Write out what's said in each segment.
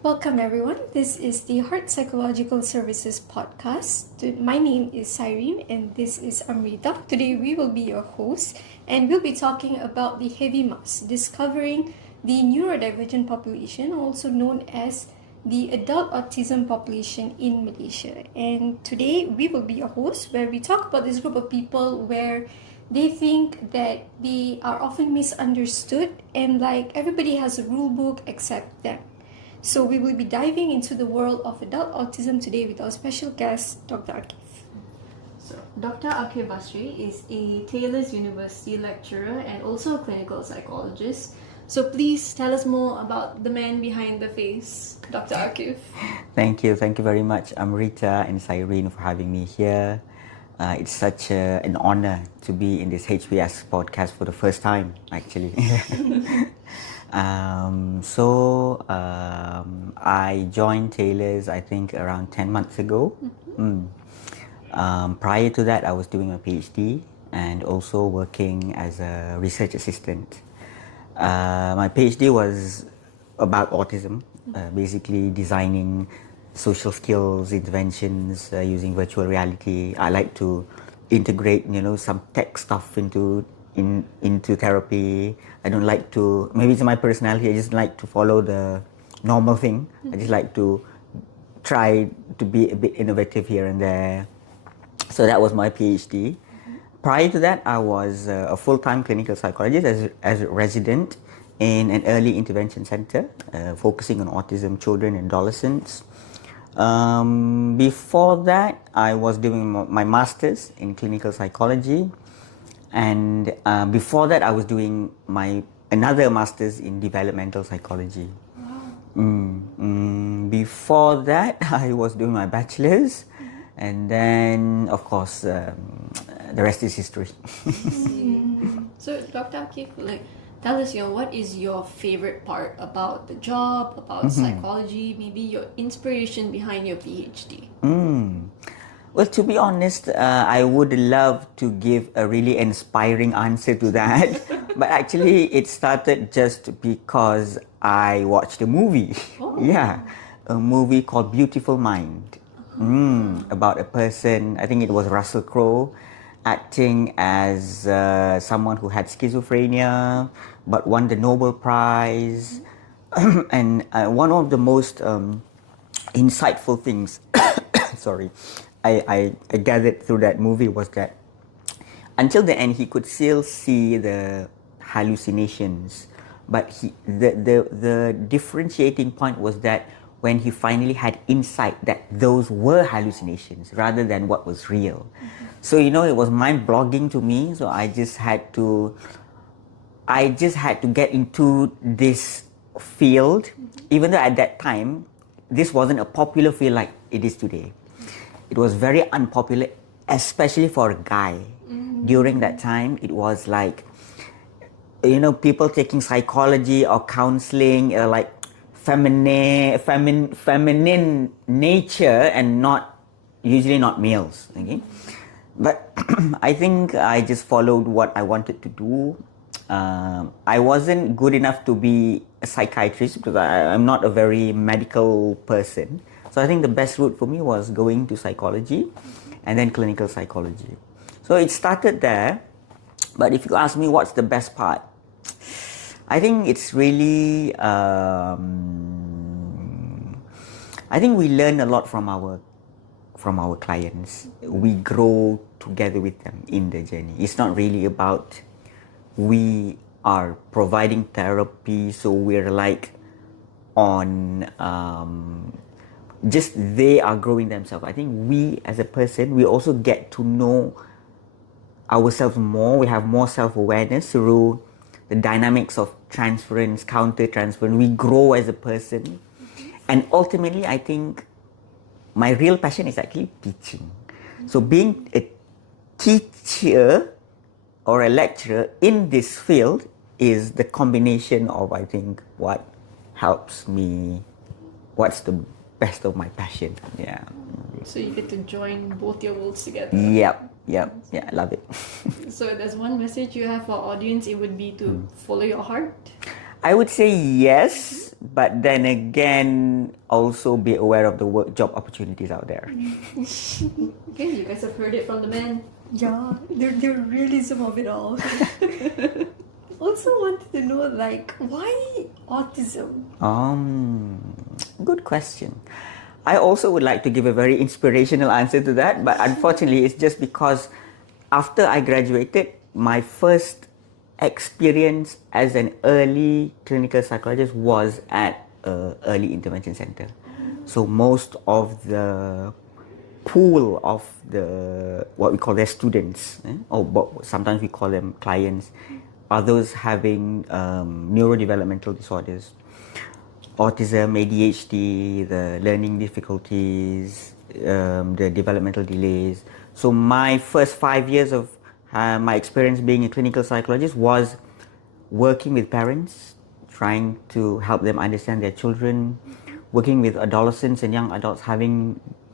Welcome, everyone. This is the Heart Psychological Services podcast. My name is Cyrene, and this is Amrita. Today, we will be your hosts, and we'll be talking about the heavy mass, discovering the neurodivergent population, also known as the adult autism population in Malaysia. And today, we will be your hosts, where we talk about this group of people where they think that they are often misunderstood, and like everybody has a rule book except them. So we will be diving into the world of adult autism today with our special guest, Dr. Akif. So, Dr. Akif Basri is a Taylor's University lecturer and also a clinical psychologist. So please tell us more about the man behind the face, Dr. Akif. Thank you very much, Amrita and Cyrene, for having me here. It's such an honor to be in this HBS podcast for the first time, actually. I joined Taylor's, I think, around 10 months ago. Prior to that, I was doing a PhD and also working as a research assistant. My PhD was about autism, basically designing social skills interventions using virtual reality. I like to integrate, some tech stuff into therapy. I don't like to, maybe it's my personality, I just like to follow the normal thing. I just like to try to be a bit innovative here and there. So that was my PhD. Prior to that, I was a full-time clinical psychologist as a resident in an early intervention center, focusing on autism children and adolescents. Before that, I was doing my master's in clinical psychology. And before that, I was doing another master's in developmental psychology. Wow. Before that, I was doing my bachelor's, and then, of course, the rest is history. So, Dr. Akif, tell us, what is your favorite part about the job, about psychology, maybe your inspiration behind your PhD? Well, to be honest, I would love to give a really inspiring answer to that. But actually, it started just because I watched a movie. Oh. Yeah, a movie called Beautiful Mind. About a person, I think it was Russell Crowe, acting as someone who had schizophrenia, but won the Nobel Prize. And one of the most insightful things, sorry, I gathered through that movie was that until the end he could still see the hallucinations, but the differentiating point was that when he finally had insight that those were hallucinations rather than what was real. So it was mind-blogging to me. So I just had to get into this field, even though at that time this wasn't a popular field like it is today. It was very unpopular, especially for a guy. During that time, it was like, people taking psychology or counseling, like feminine nature, and usually not males. Okay? But I think I just followed what I wanted to do. I wasn't good enough to be a psychiatrist because I'm not a very medical person. So I think the best route for me was going to psychology and then clinical psychology. So it started there. But if you ask me what's the best part, I think it's really, I think we learn a lot from our clients. We grow together with them in the journey. It's not really about we are providing therapy, so we're like on, just they are growing themselves. I think we as a person, we also get to know ourselves more. We have more self-awareness through the dynamics of transference, counter-transference. We grow as a person. And ultimately, I think my real passion is actually teaching. So being a teacher or a lecturer in this field is the combination of, I think, what helps me, what's the best of my passion. Yeah. So you get to join both your worlds together. Yep. Yeah, I love it. So there's one message you have for our audience, it would be to follow your heart. I would say yes, but then again, also be aware of the work job opportunities out there. Okay, you guys have heard it from the man. Yeah, the realism of it all. Also wanted to know, like, why autism? Good question. I also would like to give a very inspirational answer to that, but unfortunately, it's just because after I graduated, my first experience as an early clinical psychologist was at an early intervention center. So most of the pool of the what we call their students, or sometimes we call them clients, are those having neurodevelopmental disorders, autism, ADHD, the learning difficulties, the developmental delays. So my first 5 years of my experience being a clinical psychologist was working with parents, trying to help them understand their children, working with adolescents and young adults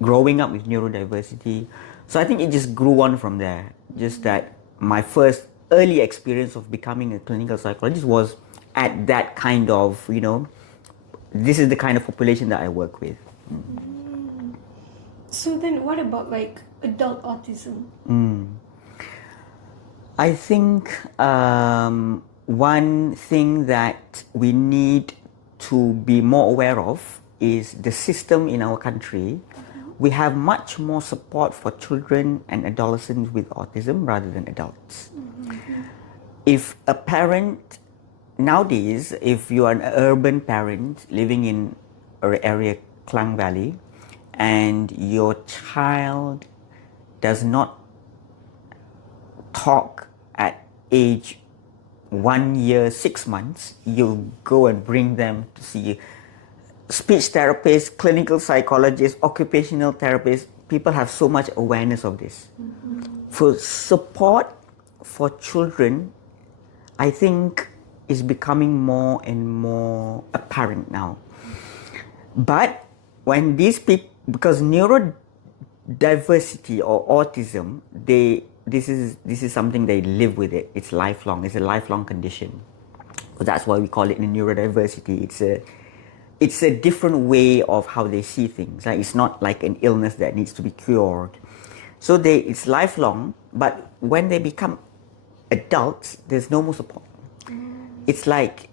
growing up with neurodiversity. So I think it just grew on from there. Just that my first early experience of becoming a clinical psychologist was at that kind of, this is the kind of population that I work with. So then what about like adult autism? I think one thing that we need to be more aware of is the system in our country. We have much more support for children and adolescents with autism rather than adults. If a parent, nowadays, if you are an urban parent living in an area, Klang Valley, and your child does not talk at age 1 year, 6 months, you'll go and bring them to see speech therapists, clinical psychologists, occupational therapists. People have so much awareness of this. For support for children, I think is becoming more and more apparent now. But when these people, because neurodiversity or autism, this is something they live with it. It's lifelong. It's a lifelong condition. So that's why we call it neurodiversity. It's a different way of how they see things. Like, it's not like an illness that needs to be cured. So it's lifelong. But when they become adults, there's no more support. It's like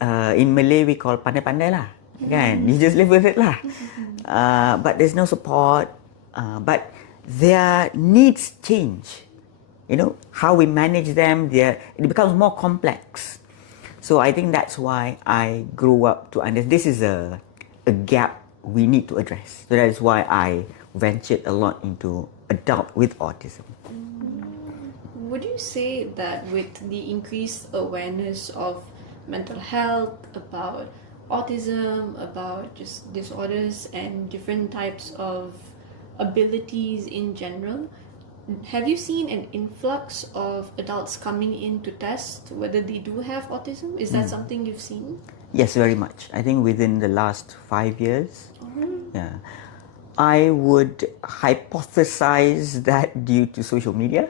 in Malay we call pandai-pandai lah. Kan? You just live with it lah. But there's no support. But their needs change. How we manage them, it becomes more complex. So I think that's why I grew up to understand this is a gap we need to address. So that is why I ventured a lot into adult with autism. Would you say that with the increased awareness of mental health, about autism, about just disorders and different types of abilities in general, have you seen an influx of adults coming in to test whether they do have autism? Is that something you've seen? Yes, very much. I think within the last 5 years. Yeah. I would hypothesize that due to social media.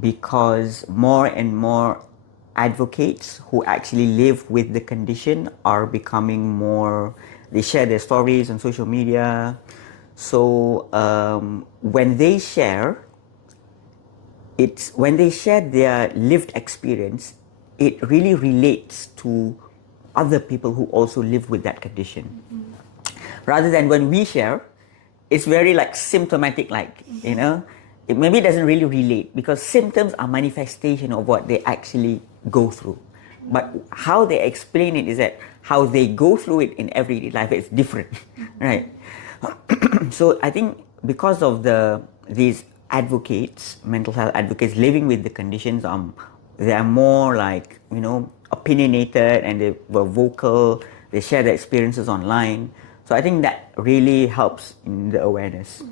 Because more and more advocates who actually live with the condition are becoming more, they share their stories on social media. So when they share their lived experience, it really relates to other people who also live with that condition. Rather than when we share, it's very like symptomatic, it maybe doesn't really relate, because symptoms are manifestation of what they actually go through. But how they explain it is that how they go through it in everyday life is different, right? So I think because of these advocates, mental health advocates living with the conditions, they are more like, opinionated, and they were vocal, they share their experiences online. So I think that really helps in the awareness.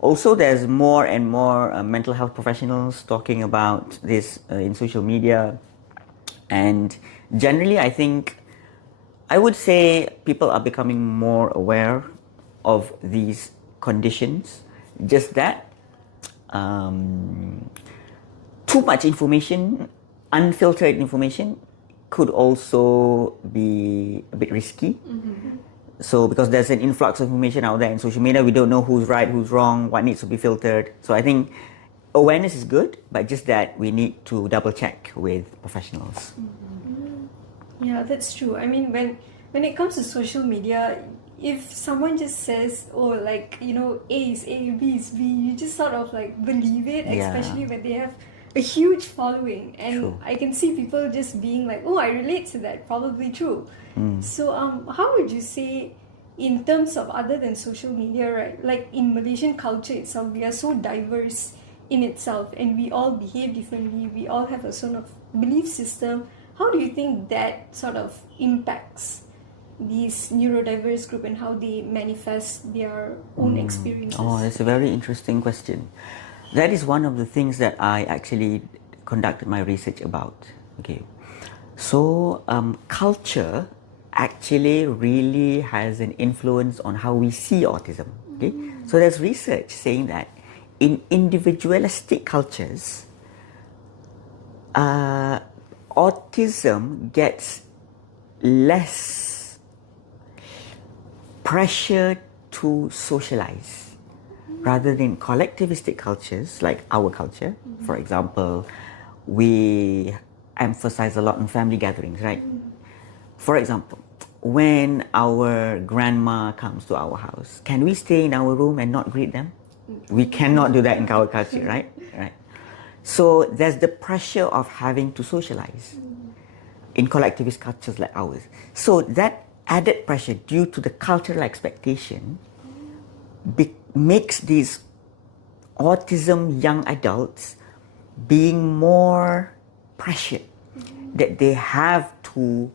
Also, there's more and more mental health professionals talking about this in social media. And generally, I would say people are becoming more aware of these conditions. Just that too much information, unfiltered information, could also be a bit risky. So because there's an influx of information out there in social media, we don't know who's right, who's wrong, what needs to be filtered. So I think awareness is good, but just that we need to double check with professionals. Yeah, that's true. I mean, when it comes to social media, if someone just says, oh, like, you know, A is A, B is B, you just sort of like believe it, Yeah. especially when they have a huge following. And True. I can see people just being like, oh, I relate to that, probably true. So how would you say, in terms of other than social media, right, like in Malaysian culture itself, we are so diverse in itself and we all behave differently, we all have a sort of belief system. How do you think that sort of impacts these neurodiverse group and how they manifest their own experiences? Oh, that's a very interesting question. That is one of the things that I actually conducted my research about. Okay, so culture actually really has an influence on how we see autism. Okay, so there's research saying that in individualistic cultures, autism gets less pressure to socialize rather than collectivistic cultures like our culture. For example, we emphasize a lot on family gatherings, right? For example, when our grandma comes to our house, can we stay in our room and not greet them? We cannot do that in our culture, right? Right. So there's the pressure of having to socialize in collectivist cultures like ours. So that added pressure due to the cultural expectation makes these autism young adults being more pressured that they have to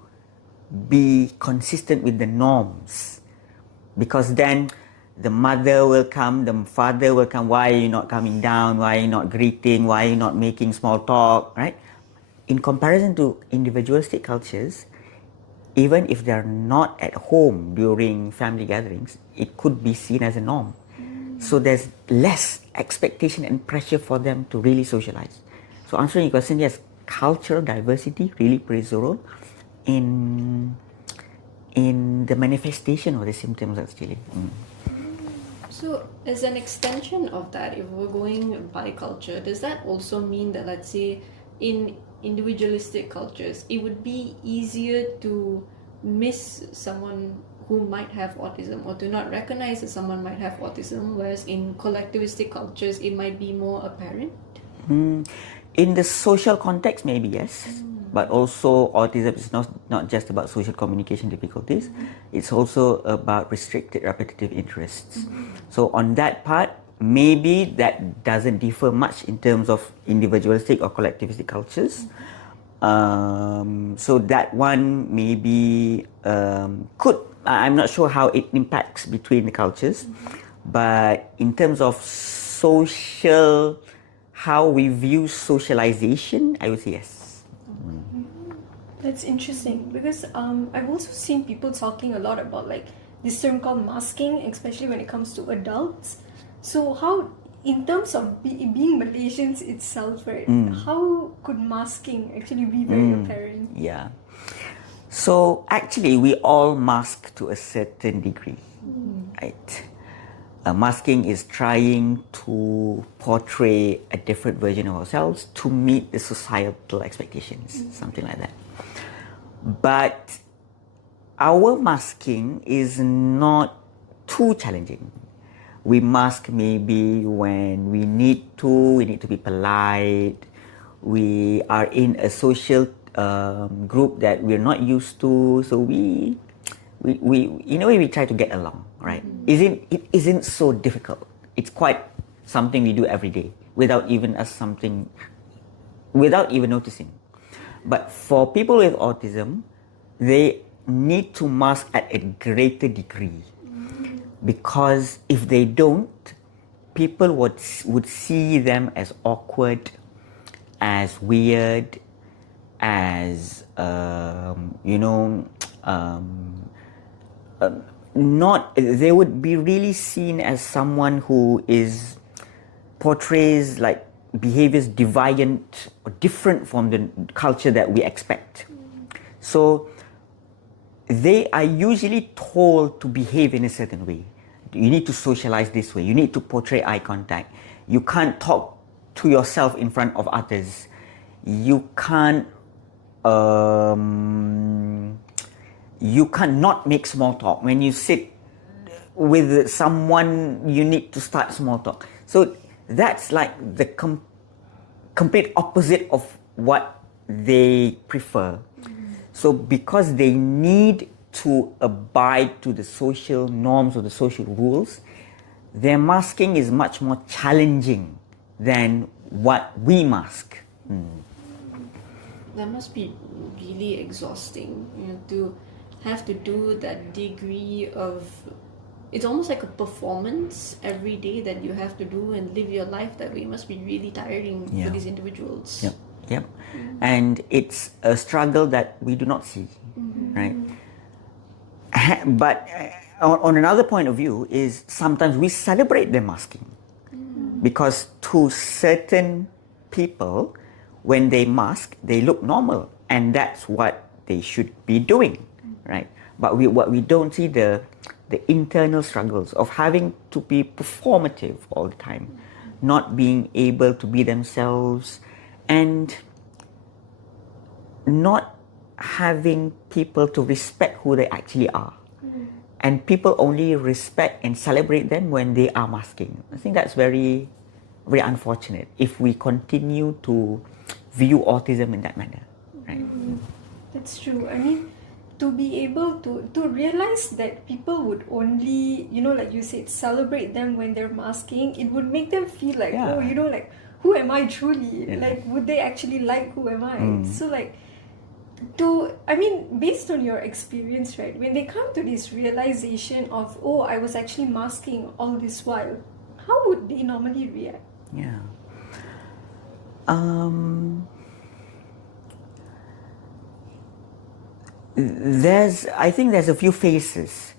be consistent with the norms, because then the mother will come, the father will come, why are you not coming down, why are you not greeting, why are you not making small talk, right? In comparison to individualistic cultures, even if they're not at home during family gatherings, it could be seen as a norm. So there's less expectation and pressure for them to really socialize. So answering your question, yes, cultural diversity really plays a role in the manifestation of the symptoms actually. So, as an extension of that, if we're going by culture, does that also mean that, let's say, in individualistic cultures, it would be easier to miss someone who might have autism or to not recognize that someone might have autism, whereas in collectivistic cultures, it might be more apparent? In the social context, maybe yes. But also autism is not just about social communication difficulties. It's also about restricted repetitive interests. So on that part, maybe that doesn't differ much in terms of individualistic or collectivistic cultures. So that one maybe could, I'm not sure how it impacts between the cultures, but in terms of social, how we view socialization, I would say yes. That's interesting because I've also seen people talking a lot about like this term called masking, especially when it comes to adults. So how, in terms of being Malaysians itself, right, how could masking actually be very apparent? Yeah. So actually we all mask to a certain degree, right? Masking is trying to portray a different version of ourselves to meet the societal expectations, something like that. But our masking is not too challenging. We mask maybe when we need to be polite, we are in a social group that we're not used to, so we in a way we try to get along, right? It isn't so difficult. It's quite something we do every day without even noticing. But for people with autism, they need to mask at a greater degree, because if they don't, people would see them as awkward, as weird, as they would be really seen as someone who portrays like behaviors deviant or different from the culture that we expect. So they are usually told to behave in a certain way. You need to socialize this way. You need to portray eye contact. You can't talk to yourself in front of others. You can't not make small talk. When you sit with someone, you need to start small talk. So that's like the complete opposite of what they prefer. So because they need to abide to the social norms or the social rules, their masking is much more challenging than what we mask. That must be really exhausting, to have to do that degree of, it's almost like a performance every day that you have to do and live your life that way. It must be really tiring for these individuals. Yep. And it's a struggle that we do not see, right? But on another point of view is sometimes we celebrate their masking because to certain people, when they mask, they look normal, and that's what they should be doing, right? But what we don't see the internal struggles of having to be performative all the time, not being able to be themselves, and not having people to respect who they actually are. And people only respect and celebrate them when they are masking. I think that's very, very unfortunate if we continue to view autism in that manner, right? That's true. I mean, to be able to realize that people would only, like you said, celebrate them when they're masking, it would make them feel like, like, who am I truly? Like, would they actually like who am I? So like, based on your experience, right, when they come to this realization of, oh, I was actually masking all this while, how would they normally react? Yeah. I think there's a few phases.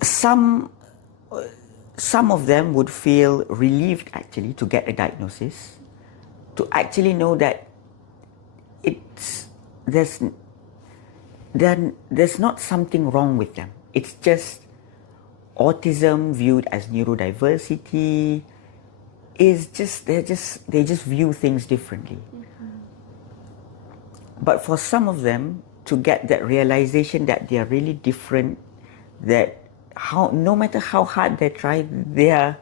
Some of them would feel relieved actually to get a diagnosis, to actually know that there's not something wrong with them. It's just autism viewed as neurodiversity is they just view things differently. But for some of them to get that realization that they are really different, that no matter how hard they try, they're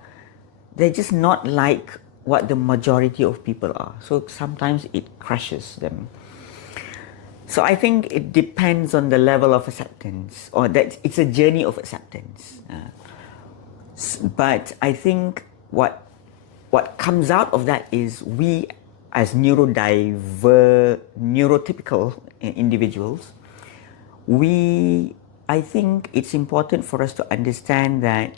just not like what the majority of people are. So sometimes it crushes them. So I think it depends on the level of acceptance, or that it's a journey of acceptance. But I think what comes out of that is we as neurotypical individuals, I think it's important for us to understand that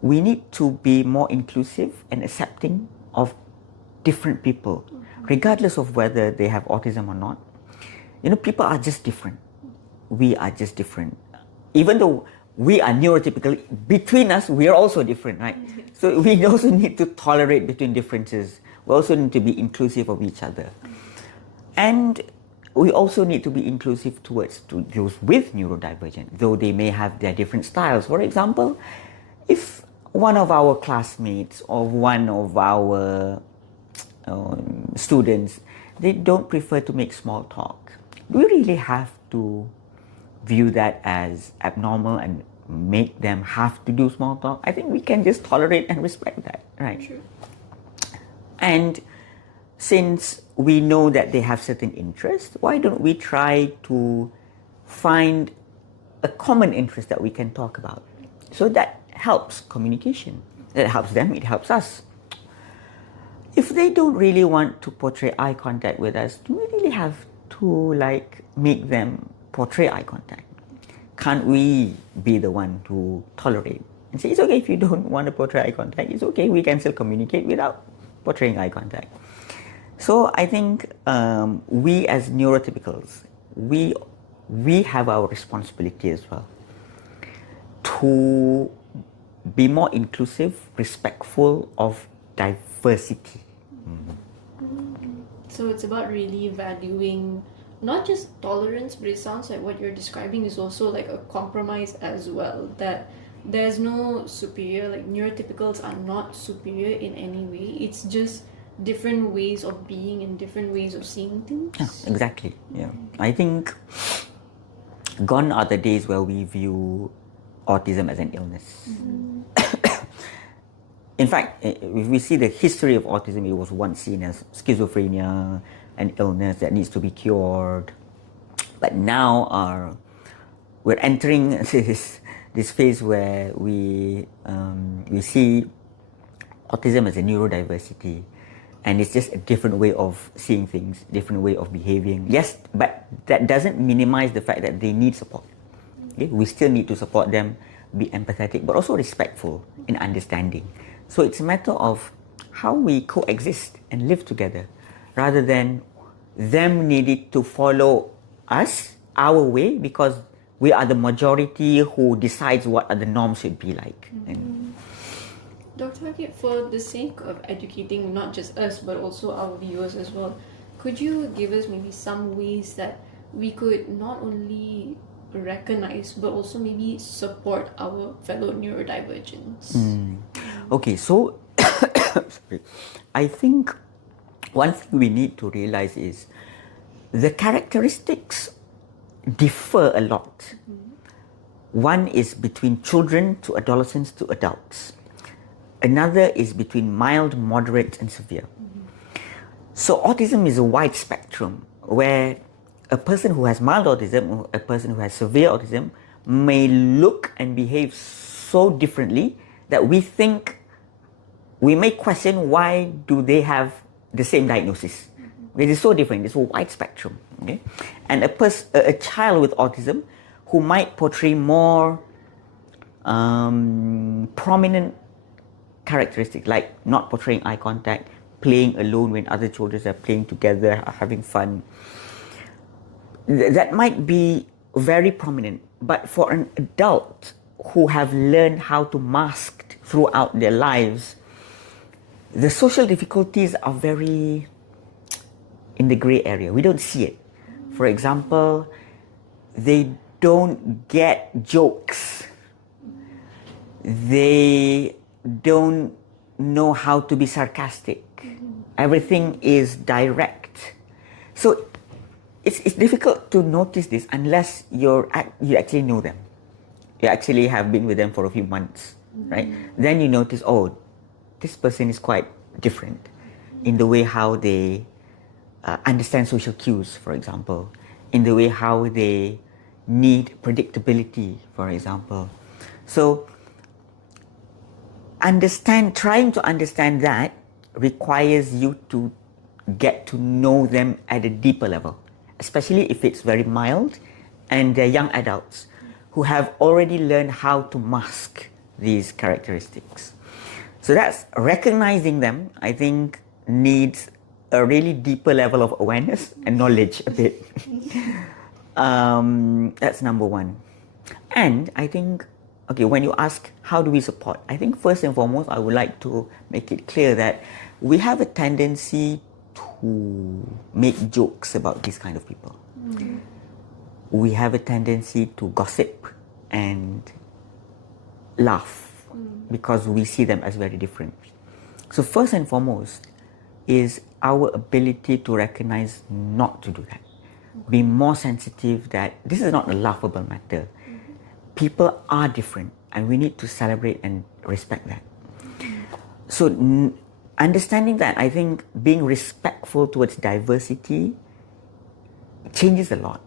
we need to be more inclusive and accepting of different people, regardless of whether they have autism or not. People are just different. We are just different. Even though we are neurotypical, between us, we are also different, right? So we also need to tolerate between differences. We also need to be inclusive of each other. And we also need to be inclusive towards those with neurodivergent, though they may have their different styles. For example, if one of our classmates or one of our students, they don't prefer to make small talk, do we really have to view that as abnormal and make them have to do small talk? I think we can just tolerate and respect that, right? Sure. And since we know that they have certain interests, why don't we try to find a common interest that we can talk about? So that helps communication. That helps them, it helps us. If they don't really want to portray eye contact with us, do we really have to make them portray eye contact? Can't we be the one to tolerate and say, it's okay if you don't want to portray eye contact, it's okay, we can still communicate without portraying eye contact. So I think we as neurotypicals, we have our responsibility as well to be more inclusive, respectful of diversity. So it's about really valuing not just tolerance, but it sounds like what you're describing is also like a compromise as well. That there's no superior, like neurotypicals are not superior in any way. It's just different ways of being and different ways of seeing things. Yeah, exactly. Yeah, I think gone are the days where we view autism as an illness. In fact, if we see the history of autism, it was once seen as schizophrenia, an illness that needs to be cured. But now we're entering this phase where we see autism as a neurodiversity, and it's just a different way of seeing things, different way of behaving. Yes, but that doesn't minimize the fact that they need support. Okay? We still need to support them, be empathetic, but also respectful in understanding. So it's a matter of how we coexist and live together, rather than them needing to follow us, our way, because we are the majority who decides what the norms should be like. And Dr. Akif, for the sake of educating not just us but also our viewers as well, could you give us maybe some ways that we could not only recognize but also maybe support our fellow neurodivergents? Okay, so sorry. I think one thing we need to realize is the characteristics differ a lot. One is between children to adolescents to adults. Another is between mild, moderate, and severe. So autism is a wide spectrum where a person who has mild autism or a person who has severe autism may look and behave so differently that we may question why do they have the same diagnosis. It is so different. It's a wide spectrum. Okay? And a child with autism who might portray more prominent characteristics, like not portraying eye contact, playing alone when other children are playing together, having fun. That might be very prominent. But for an adult who have learned how to mask throughout their lives, the social difficulties are very in the gray area. We don't see it. For example, they don't get jokes. They don't know how to be sarcastic. Everything is direct. So it's difficult to notice this unless you actually know them. You actually have been with them for a few months, right? Then you notice, oh, this person is quite different in the way how they understand social cues, for example, in the way how they need predictability, for example. So trying to understand that requires you to get to know them at a deeper level, especially if it's very mild and they're young adults who have already learned how to mask these characteristics. So that's recognizing them, I think, needs a really deeper level of awareness and knowledge a bit. That's number one. And I think, okay, when you ask how do we support, I think first and foremost, I would like to make it clear that we have a tendency to make jokes about these kind of people. We have a tendency to gossip and laugh because we see them as very different. So first and foremost is our ability to recognize not to do that. Be more sensitive that this is not a laughable matter. People are different and we need to celebrate and respect that. So understanding that, I think being respectful towards diversity changes a lot.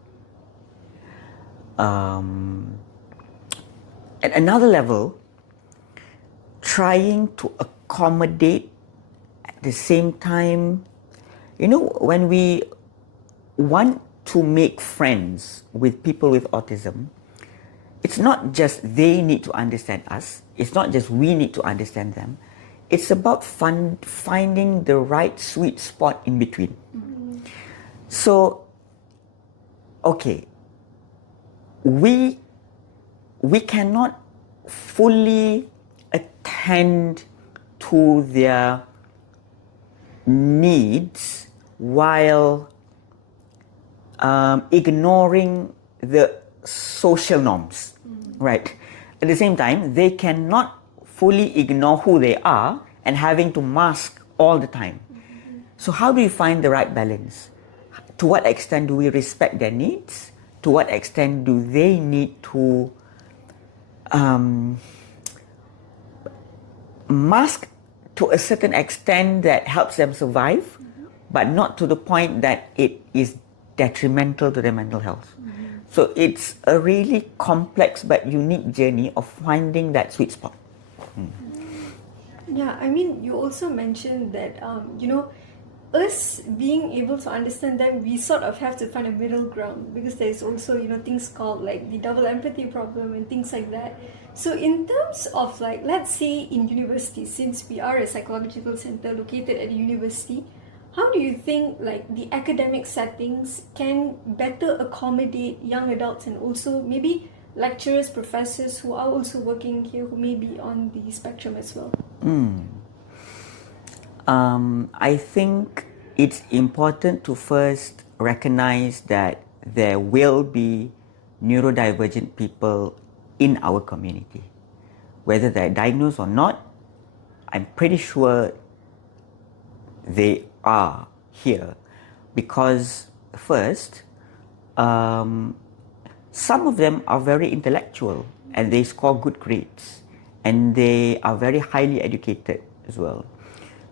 At another level, trying to accommodate at the same time, when we want to make friends with people with autism, it's not just they need to understand us, it's not just we need to understand them, it's about finding the right sweet spot in between. So, okay, we cannot fully attend to their needs while ignoring the social norms, right? At the same time, they cannot fully ignore who they are and having to mask all the time. So how do you find the right balance? To what extent do we respect their needs? To what extent do they need to mask to a certain extent that helps them survive, but not to the point that it is detrimental to their mental health? So it's a really complex but unique journey of finding that sweet spot. Yeah, I mean, you also mentioned that, us being able to understand them, we sort of have to find a middle ground, because there's also, things called like the double empathy problem and things like that. So in terms of like, let's say in university, since we are a psychological center located at a university, how do you think like the academic settings can better accommodate young adults and also maybe lecturers, professors who are also working here who may be on the spectrum as well? I think it's important to first recognize that there will be neurodivergent people in our community. Whether they're diagnosed or not, I'm pretty sure they are here, because first, some of them are very intellectual and they score good grades and they are very highly educated as well.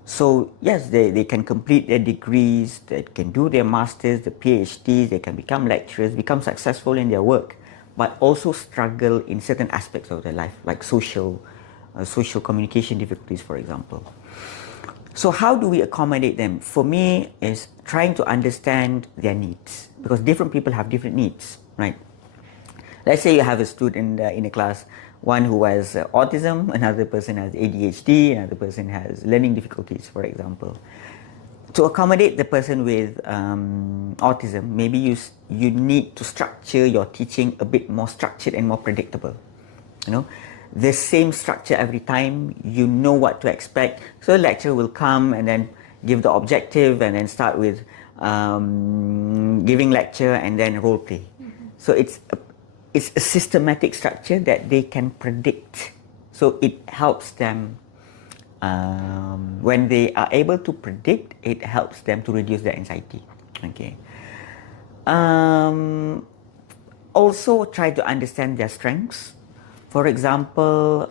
So yes, they can complete their degrees, they can do their masters, the PhDs, they can become lecturers, become successful in their work, but also struggle in certain aspects of their life, like social communication difficulties, for example. So how do we accommodate them? For me, is trying to understand their needs, because different people have different needs, right? Let's say you have a student in a class, one who has autism, another person has ADHD, another person has learning difficulties, for example. To accommodate the person with autism, maybe you need to structure your teaching a bit more structured and more predictable. The same structure every time, you know what to expect. So the lecturer will come and then give the objective and then start with giving lecture and then role play. So it's a systematic structure that they can predict. So it helps them, when they are able to predict, it helps them to reduce their anxiety. Okay. Also try to understand their strengths. For example,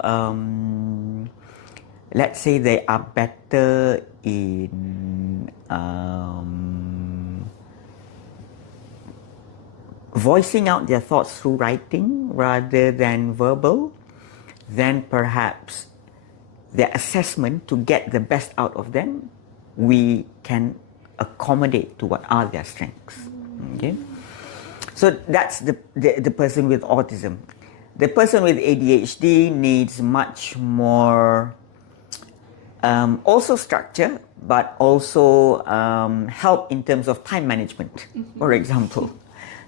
let's say they are better in voicing out their thoughts through writing rather than verbal, then perhaps their assessment, to get the best out of them, we can accommodate to what are their strengths. Okay? So that's the person with autism. The person with ADHD needs much more also structure, but also help in terms of time management, for example.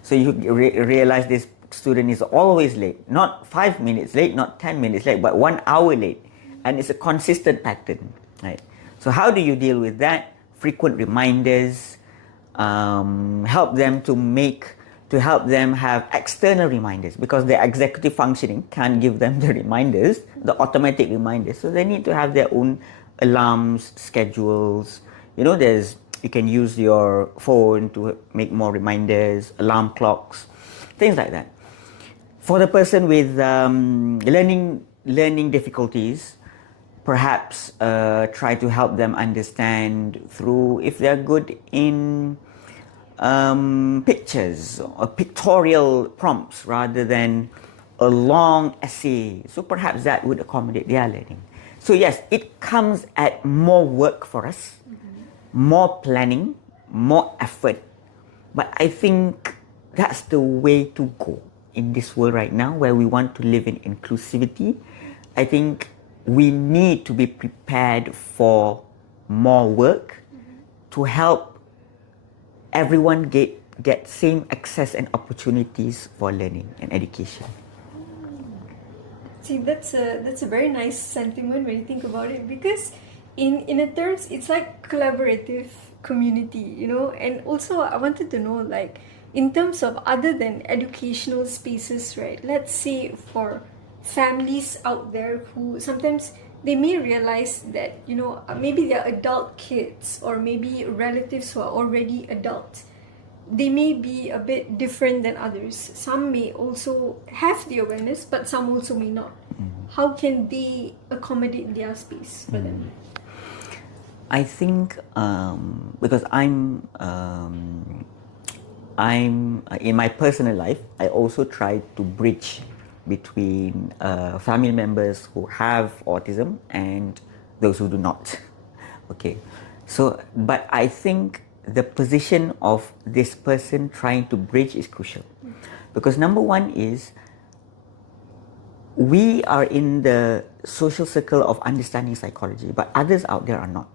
So you realize this student is always late, not 5 minutes late, not 10 minutes late, but 1 hour late. And it's a consistent pattern, right? So how do you deal with that? Frequent reminders, help them have external reminders, because their executive functioning can't give them the reminders, the automatic reminders. So they need to have their own alarms, schedules. You can use your phone to make more reminders, alarm clocks, things like that. For the person with learning difficulties, perhaps try to help them understand through, if they're good in pictures or pictorial prompts rather than a long essay. So perhaps that would accommodate their learning. So yes, it comes at more work for us, more planning, more effort. But I think that's the way to go in this world right now, where we want to live in inclusivity. I think we need to be prepared for more work to help everyone get same access and opportunities for learning and education. See, that's a very nice sentiment when you think about it, because in a terms, it's like collaborative community, you know. And also I wanted to know, like, in terms of other than educational spaces, right? Let's say for families out there who sometimes they may realize that, you know, maybe they're adult kids or maybe relatives who are already adults, they may be a bit different than others. Some may also have the awareness, but some also may not. How can they accommodate their space for them? I think because I'm in my personal life, I also try to bridge between family members who have autism and those who do not. Okay, so but I think the position of this person trying to bridge is crucial, because number one is we are in the social circle of understanding psychology, but others out there are not.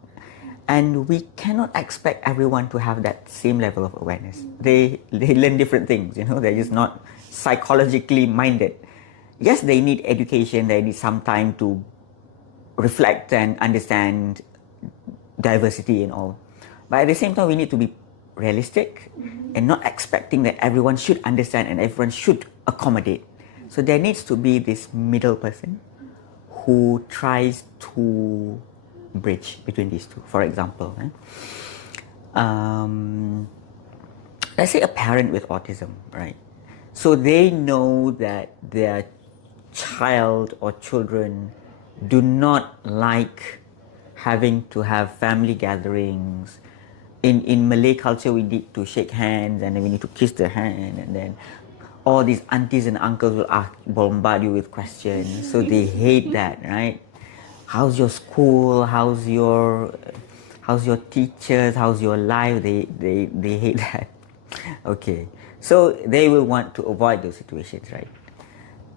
And we cannot expect everyone to have that same level of awareness. They learn different things, you know, they're just not psychologically minded. Yes, they need education, they need some time to reflect and understand diversity and all. But at the same time, we need to be realistic and not expecting that everyone should understand and everyone should accommodate. So there needs to be this middle person who tries to bridge between these two. For example, let's say a parent with autism, right? So they know that their child or children do not like having to have family gatherings. In Malay culture, we need to shake hands and then we need to kiss the hand, and then all these aunties and uncles will bombard you with questions. So they hate that, right? How's your school? How's your teachers? How's your life? They hate that. Okay, so they will want to avoid those situations, right?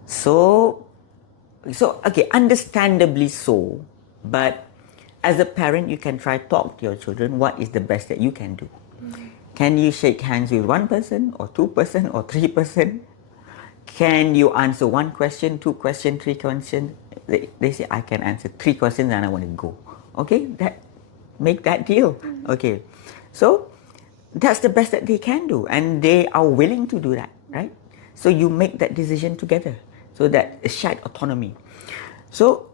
So okay, understandably so, but as a parent, you can try talk to your children. What is the best that you can do? Can you shake hands with one person or two person or three person? Can you answer one question, two question, three questions? They say, I can answer three questions and I want to go. Okay, make that deal. Okay, so that's the best that they can do, and they are willing to do that, right? So you make that decision together, so that shared autonomy. So,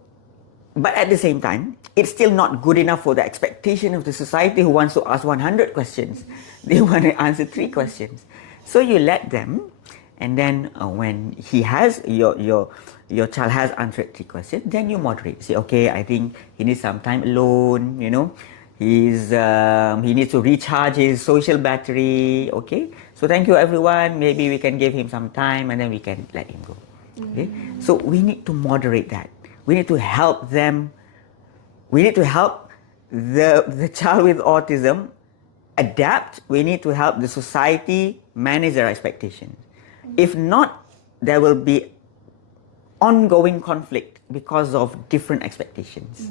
but at the same time, it's still not good enough for the expectation of the society who wants to ask 100 questions. They want to answer 3 questions. So you let them, and then when your child has answered 3 questions, then you moderate. Say, okay, I think he needs some time alone, you know. He needs to recharge his social battery, okay. So thank you everyone, maybe we can give him some time and then we can let him go. Okay. So we need to moderate that. We need to help them. We need to help the child with autism adapt. We need to help the society manage their expectations. If not, there will be ongoing conflict because of different expectations.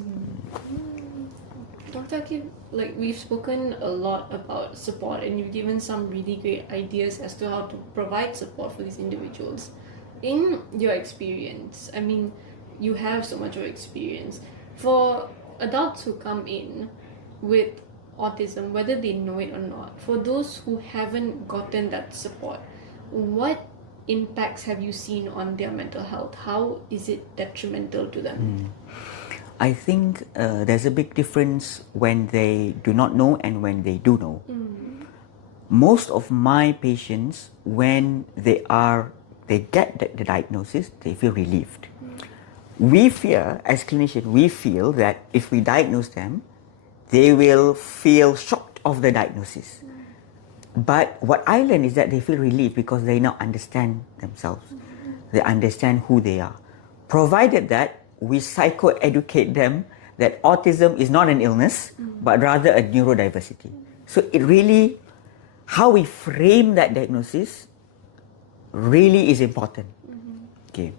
Dr. Akif, like we've spoken a lot about support and you've given some really great ideas as to how to provide support for these individuals. In your experience, I mean, you have so much of experience. For adults who come in with autism, whether they know it or not, for those who haven't gotten that support, what impacts have you seen on their mental health? How is it detrimental to them? I think there's a big difference when they do not know and when they do know. Most of my patients, when they get the diagnosis, they feel relieved. We fear, as clinicians, we feel that if we diagnose them, they will feel shocked of the diagnosis. But what I learned is that they feel relieved because they now understand themselves. They understand who they are. Provided that we psycho-educate them that autism is not an illness, but rather a neurodiversity. So it really, how we frame that diagnosis really is important. Okay.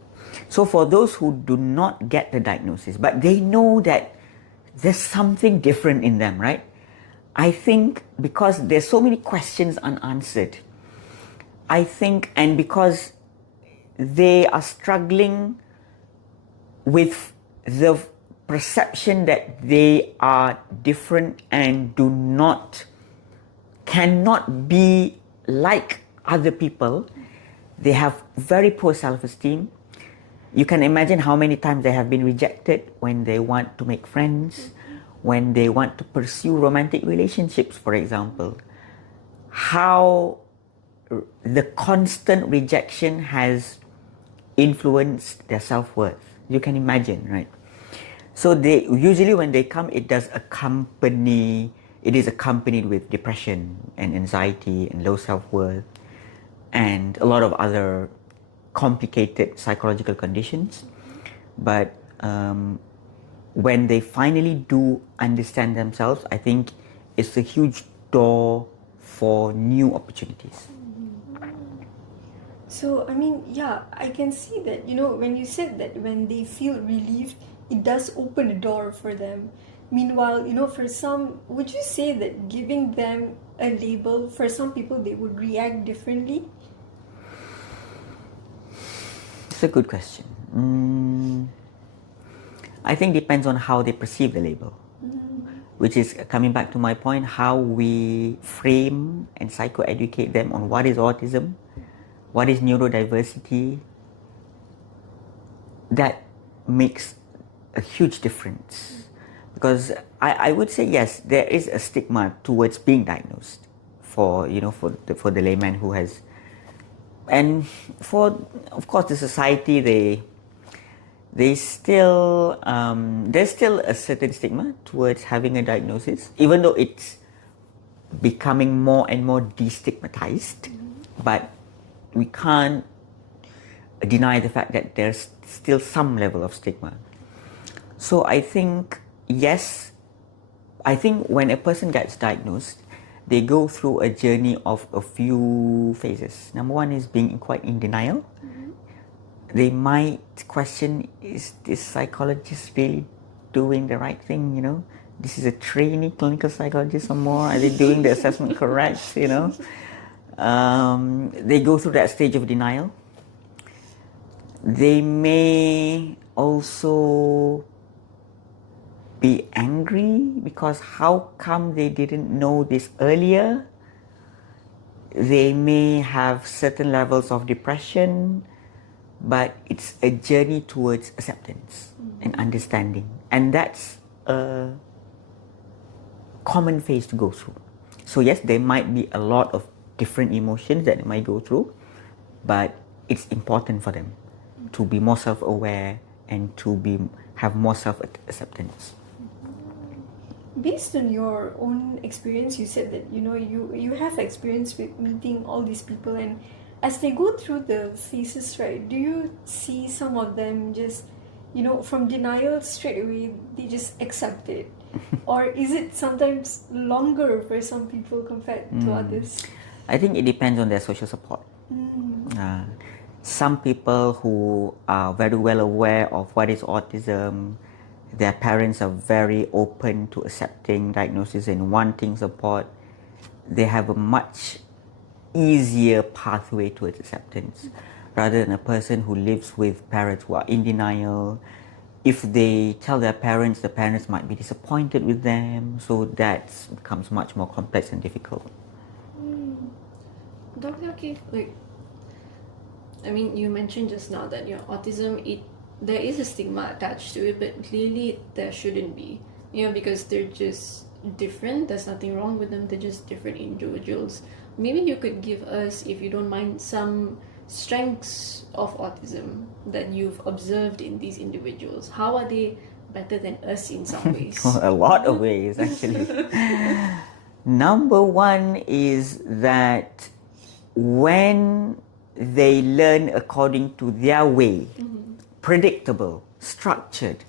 So for those who do not get the diagnosis, but they know that there's something different in them, right? I think because there's so many questions unanswered, I think, and because they are struggling with the perception that they are different and do not cannot be like other people. They have very poor self-esteem. You can imagine how many times they have been rejected when they want to make friends, when they want to pursue romantic relationships, for example. How the constant rejection has influenced their self-worth. You can imagine, right? So they usually, when they come, it is accompanied with depression and anxiety and low self-worth and a lot of other complicated psychological conditions. But when they finally do understand themselves, I think it's a huge door for new opportunities. So, I mean, yeah, I can see that, you know, when you said that when they feel relieved, it does open a door for them. Meanwhile, you know, for some, would you say that giving them a label, for some people, they would react differently? It's a good question. I think depends on how they perceive the label, which is coming back to my point, how we frame and psychoeducate them on what is autism, what is neurodiversity. That makes a huge difference, because I would say yes, there is a stigma towards being diagnosed for the layman who has, and for of course the society, they still there's still a certain stigma towards having a diagnosis, even though it's becoming more and more destigmatized. But we can't deny the fact that there's still some level of stigma. So I think, yes, I think when a person gets diagnosed, they go through a journey of a few phases. Number one is being quite in denial. They might question, is this psychologist really doing the right thing, you know? This is a trainee clinical psychologist or more. Are they doing the assessment correct, you know? They go through that stage of denial. They may also be angry because how come they didn't know this earlier? They may have certain levels of depression, but it's a journey towards acceptance and understanding. And that's a common phase to go through. So yes, there might be a lot of different emotions that they might go through, but it's important for them to be more self-aware and to have more self-acceptance. Based on your own experience, you said that, you know, you have experience with meeting all these people, and as they go through the phases, right, do you see some of them just, you know, from denial straight away, they just accept it? Or is it sometimes longer for some people compared to others? I think it depends on their social support. Some people who are very well aware of what is autism, their parents are very open to accepting diagnosis and wanting support, they have a much easier pathway towards acceptance, rather than a person who lives with parents who are in denial. If they tell their parents, the parents might be disappointed with them, so that becomes much more complex and difficult. Dr. Akif, I mean, you mentioned just now that autism, there is a stigma attached to it, but clearly there shouldn't be, because they're just different. There's nothing wrong with them. They're just different individuals. Maybe you could give us, if you don't mind, some strengths of autism that you've observed in these individuals. How are they better than us in some ways? A lot of ways, actually. Number one is that when they learn according to their way, predictable, structured,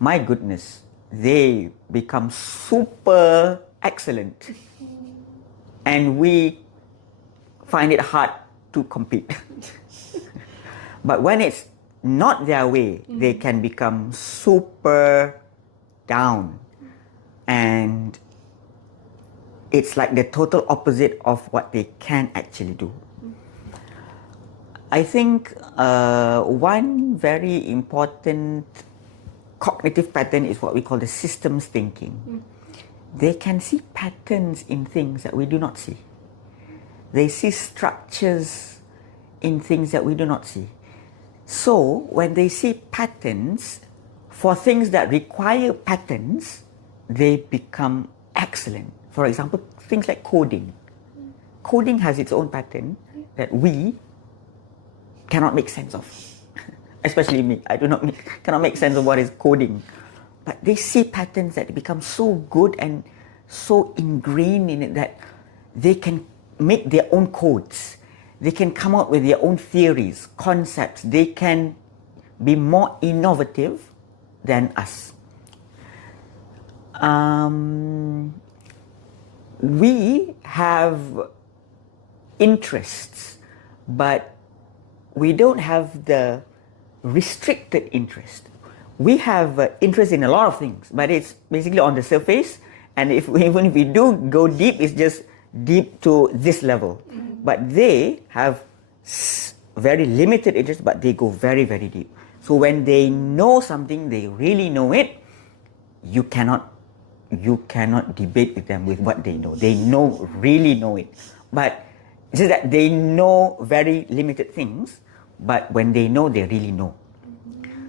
my goodness, they become super excellent. And we find it hard to compete. But when it's not their way, they can become super down. And it's like the total opposite of what they can actually do. I think one very important cognitive pattern is what we call the systems thinking. they can see patterns in things that we do not see. They see structures in things that we do not see. So when they see patterns, for things that require patterns, they become excellent. For example, things like coding. Coding has its own pattern that we cannot make sense of. Especially me, I cannot make sense of what is coding. But they see patterns that become so good and so ingrained in it that they can make their own codes. They can come up with their own theories, concepts. They can be more innovative than us. We have interests, but we don't have the restricted interest. We have interest in a lot of things, but it's basically on the surface. And even if we do go deep, it's just deep to this level. But they have very limited interest, but they go very, very deep. So when they know something, they really know it, you cannot debate with them with what they know. They really know it. But it's just that they know very limited things, but when they know, they really know.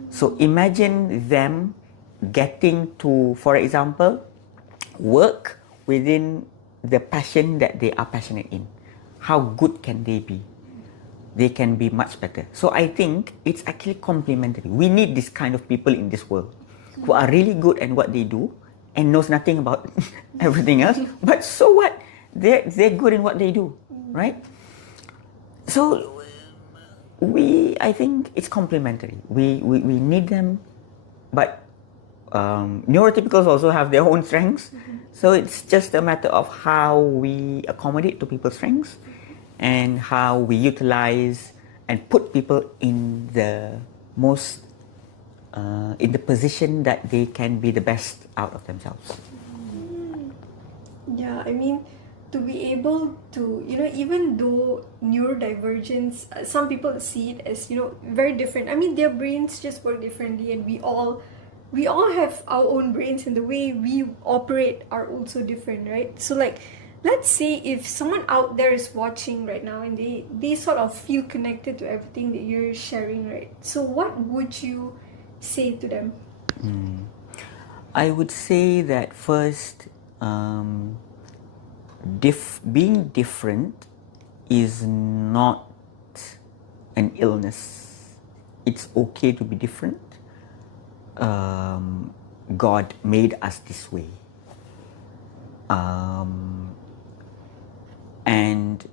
So imagine them getting to, for example, work within the passion that they are passionate in. How good can they be? They can be much better. So I think it's actually complementary. We need this kind of people in this world who are really good at what they do and knows nothing about everything else. But so what? They're good in what they do, right? So I think it's complementary. We need them, but neurotypicals also have their own strengths. So it's just a matter of how we accommodate to people's strengths and how we utilize and put people in the most in the position that they can be the best out of themselves. Yeah, I mean, to be able to, even though neurodivergence, some people see it as, very different. I mean, their brains just work differently, and we all have our own brains, and the way we operate are also different, right? So like, let's say if someone out there is watching right now and they sort of feel connected to everything that you're sharing, right? So what would you say to them? I would say that first, being different is not an illness. It's okay to be different. God made us this way. And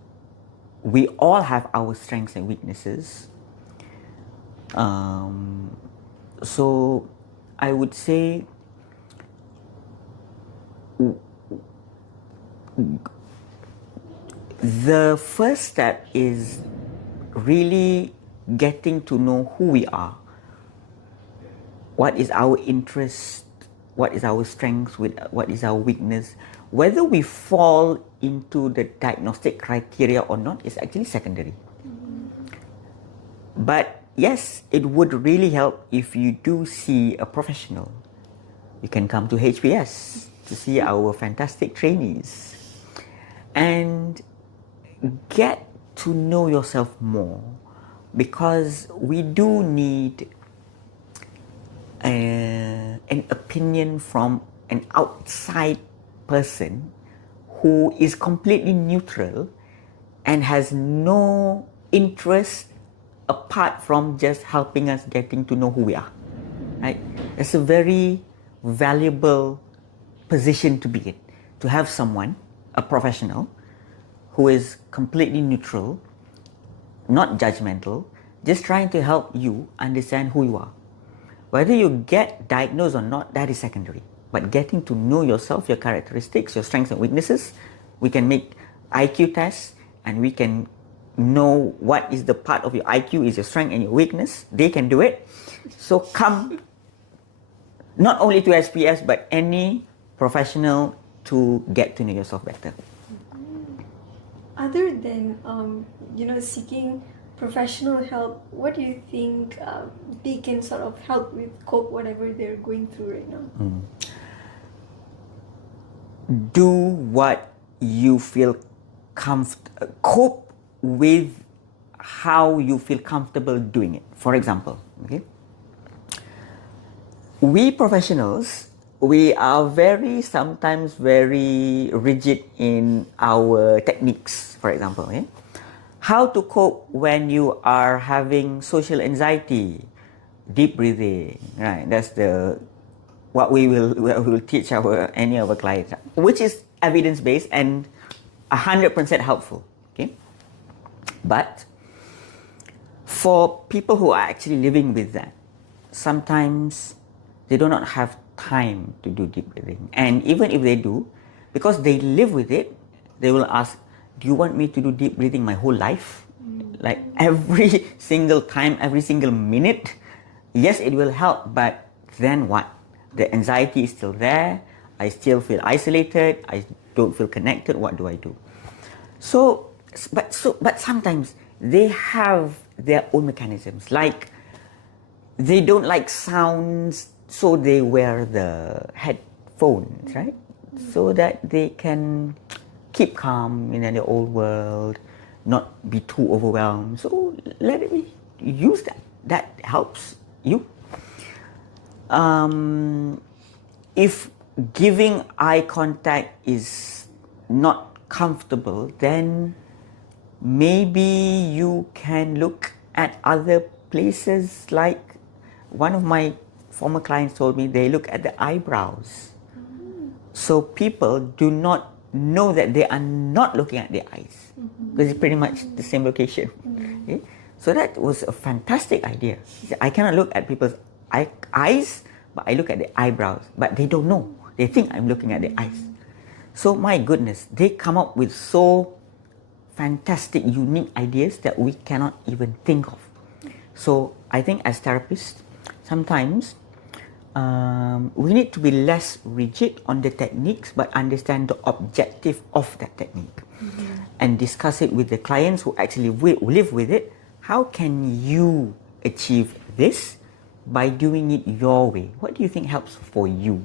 we all have our strengths and weaknesses. So I would say the first step is really getting to know who we are. What is our interest? What is our strength? What is our weakness? Whether we fall into the diagnostic criteria or not is actually secondary. But yes, it would really help if you do see a professional. You can come to HPS to see our fantastic trainees and get to know yourself more, because we do need an opinion from an outside person who is completely neutral and has no interest apart from just helping us getting to know who we are. Right? It's a very valuable position to be in, to have someone, a professional, who is completely neutral, not judgmental, just trying to help you understand who you are. Whether you get diagnosed or not, that is secondary. But getting to know yourself, your characteristics, your strengths and weaknesses, we can make IQ tests and we can know what is the part of your IQ is your strength and your weakness. They can do it. So come not only to SPS, but any professional to get to know yourself better. Other than, seeking professional help, what do you think they can sort of help with cope whatever they're going through right now? do what you feel cope with how you feel comfortable doing it. For example, okay, we professionals, we are sometimes very rigid in our techniques. For example, okay? How to cope when you are having social anxiety, deep breathing, right? That's what we will teach any of our clients, which is evidence based and 100% helpful. Okay, but for people who are actually living with that, sometimes they do not have time to do deep breathing, and even if they do, because they live with it, they will ask, "Do you want me to do deep breathing my whole life? Like every single time, every single minute?" Yes, it will help, but then what? The anxiety is still there. I still feel isolated. I don't feel connected. What do I do? But sometimes they have their own mechanisms. Like they don't like sounds, so they wear the headphones, right? So that they can keep calm in the old world, not be too overwhelmed. So let it be. Use that. That helps you. If giving eye contact is not comfortable, then maybe you can look at other places. Like one of my former clients told me, they look at the eyebrows. So people do not know that they are not looking at their eyes, because it's pretty much the same location. Okay? So that was a fantastic idea. I cannot look at people's eyes, but I look at the eyebrows. But they don't know. They think I'm looking at the eyes. So my goodness, they come up with so fantastic, unique ideas that we cannot even think of. So I think as therapists, sometimes we need to be less rigid on the techniques, but understand the objective of that technique, and discuss it with the clients who actually live with it. How can you achieve this by doing it your way? What do you think helps for you?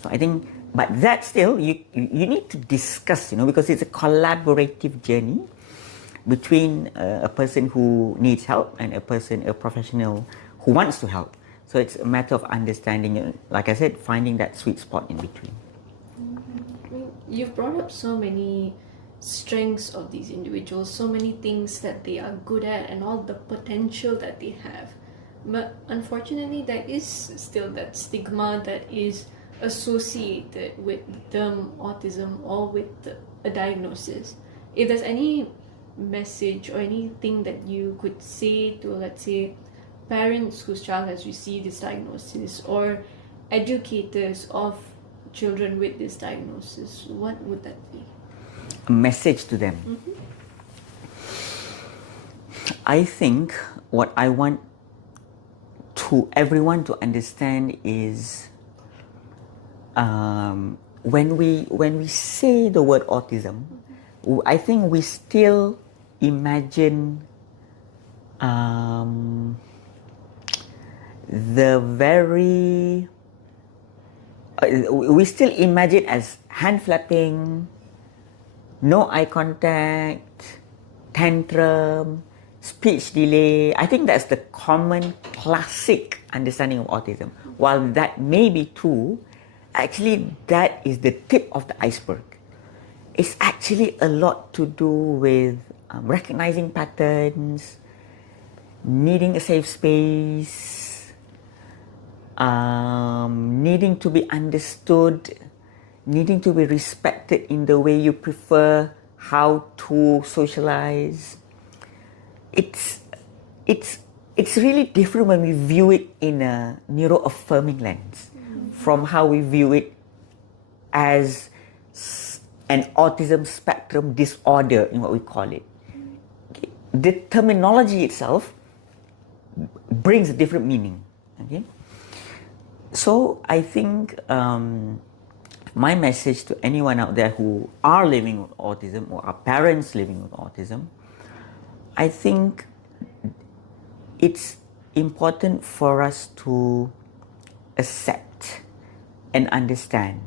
So I think, but that still, you need to discuss, because it's a collaborative journey between a person who needs help and a professional who wants to help. So it's a matter of understanding, like I said, finding that sweet spot in between. You've brought up so many strengths of these individuals, so many things that they are good at and all the potential that they have. But unfortunately, there is still that stigma that is associated with the term autism or with a diagnosis. If there's any message or anything that you could say to, let's say, parents whose child has received this diagnosis, or educators of children with this diagnosis, what would that be? A message to them. I think what I want to everyone to understand is when we say the word autism, I think we still imagine we still imagine as hand flapping, no eye contact, tantrum, speech delay. I think that's the common classic understanding of autism. While that may be true, actually that is the tip of the iceberg. It's actually a lot to do with recognizing patterns, needing a safe space, needing to be understood, needing to be respected in the way you prefer how to socialize. It's really different when we view it in a neuro-affirming lens from how we view it as an autism spectrum disorder, in what we call it. Okay. The terminology itself brings a different meaning. Okay? So I think my message to anyone out there who are living with autism or are parents living with autism, I think it's important for us to accept and understand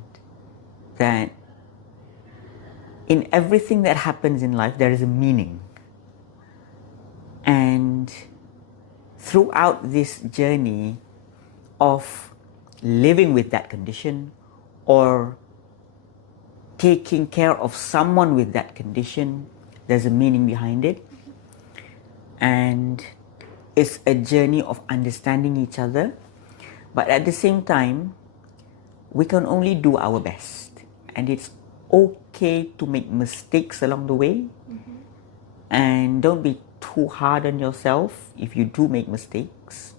that in everything that happens in life, there is a meaning. And throughout this journey of living with that condition or taking care of someone with that condition, there's a meaning behind it. And it's a journey of understanding each other. But at the same time, we can only do our best. And it's okay to make mistakes along the way. And don't be too hard on yourself if you do make mistakes.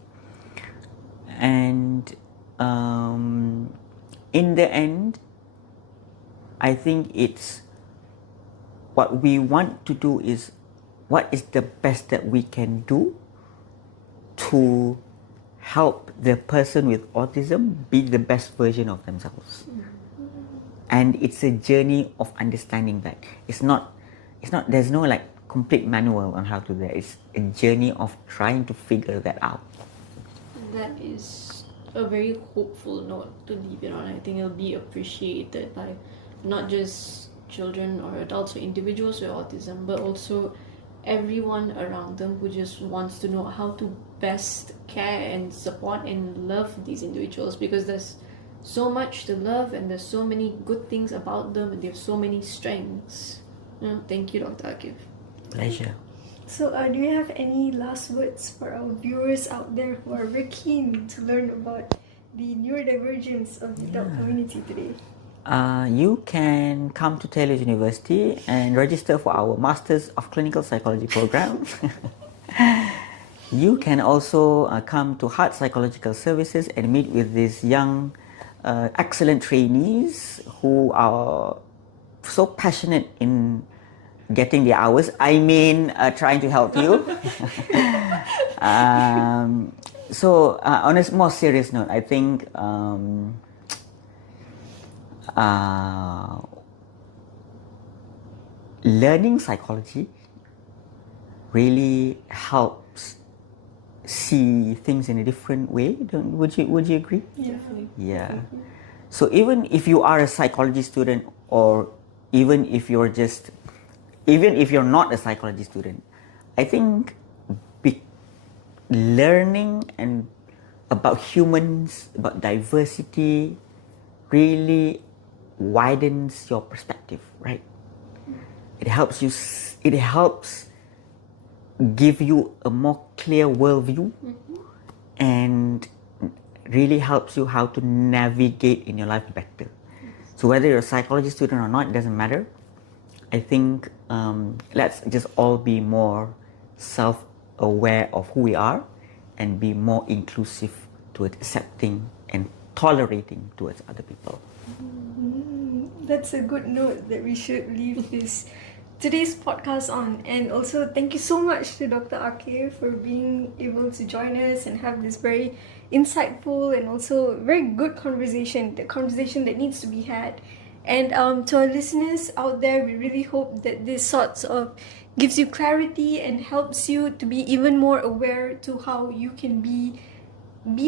And in the end, I think it's what we want to do is what is the best that we can do to help the person with autism be the best version of themselves. And it's a journey of understanding that. It's not, there's no like complete manual on how to do that. It's a journey of trying to figure that out. That is a very hopeful note to leave it on. I think it'll be appreciated by not just children or adults or individuals with autism, but also everyone around them who just wants to know how to best care and support and love these individuals, because there's so much to love and there's so many good things about them and they have so many strengths. Thank you, Dr. Akif. Pleasure. So, do you have any last words for our viewers out there who are very keen to learn about the neurodivergence of the adult community today? You can come to Taylor University and register for our Masters of Clinical Psychology program. You can also come to Heart Psychological Services and meet with these young, excellent trainees who are so passionate in getting the hours. I mean, trying to help you. So, on a more serious note, I think learning psychology really helps see things in a different way. Would you agree? Definitely. Yeah. So even if you are a psychology student, or even if you're not a psychology student, I think learning and about humans, about diversity, really widens your perspective, right? It helps give you a more clear worldview, and really helps you how to navigate in your life better. So whether you're a psychology student or not, it doesn't matter. I think let's just all be more self-aware of who we are and be more inclusive towards accepting and tolerating towards other people. That's a good note that we should leave today's podcast on. And also, thank you so much to Dr. Akif for being able to join us and have this very insightful and also very good conversation, the conversation that needs to be had. And to our listeners out there, we really hope that this sorts of gives you clarity and helps you to be even more aware to how you can be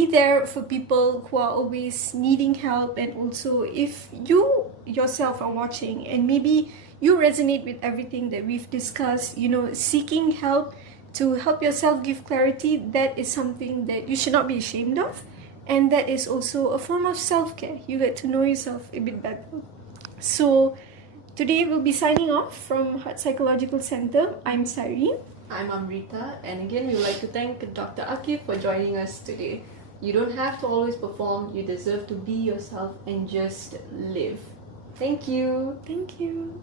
there for people who are always needing help. And also, if you yourself are watching and maybe you resonate with everything that we've discussed, seeking help to help yourself give clarity, that is something that you should not be ashamed of. And that is also a form of self-care. You get to know yourself a bit better. So today we'll be signing off from Heart Psychological Center. I'm Sairi. I'm Amrita, and again we would like to thank Dr. Akif for joining us today. You don't have to always perform, you deserve to be yourself and just live. Thank you. Thank you.